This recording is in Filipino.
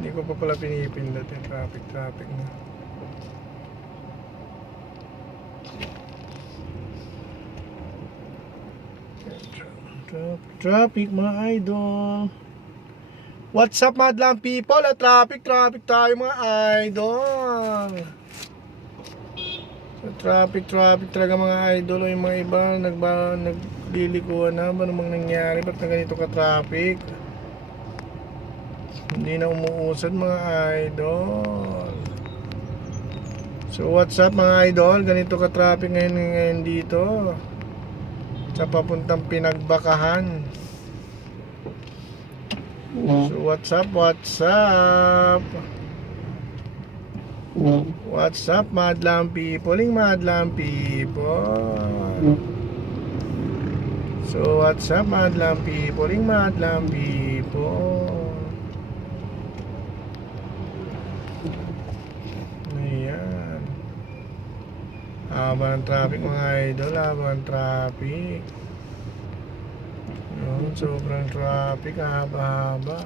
Hindi ko pa pala pinipindot yung traffic traffic na. Traffic, traffic mga idol. What's up madlang people? At traffic, traffic tayo mga idol. Sa traffic, traffic talaga mga idol. Yung mga iba, nagba, naglilikuan na. Ba namang nangyari? Ba't na ganito ka-traffic? Hindi na umuusad mga idol. So what's up mga idol? Ganito ka-traffic ngayon, ngayon dito. Sa papuntang pinagbakahan. So what's up? What's up? What's up, madlang people? Ing madlang people. So what's up, madlang people? Ing madlang people. Haba ng traffic mga idol, haba ng traffic. Yun, sobrang traffic, haba-haba.